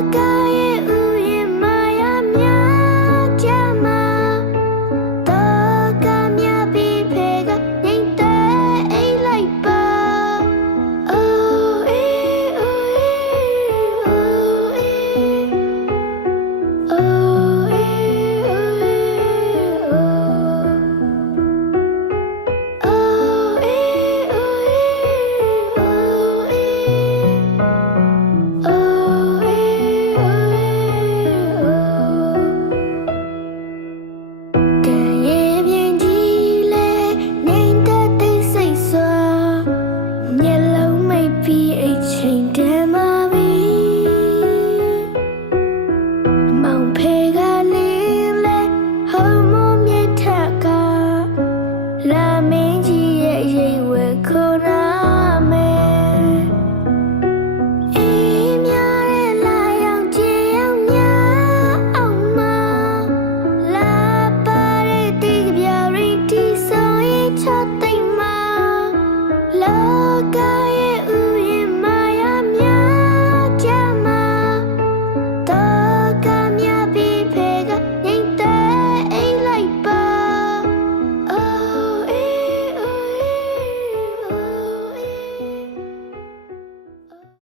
が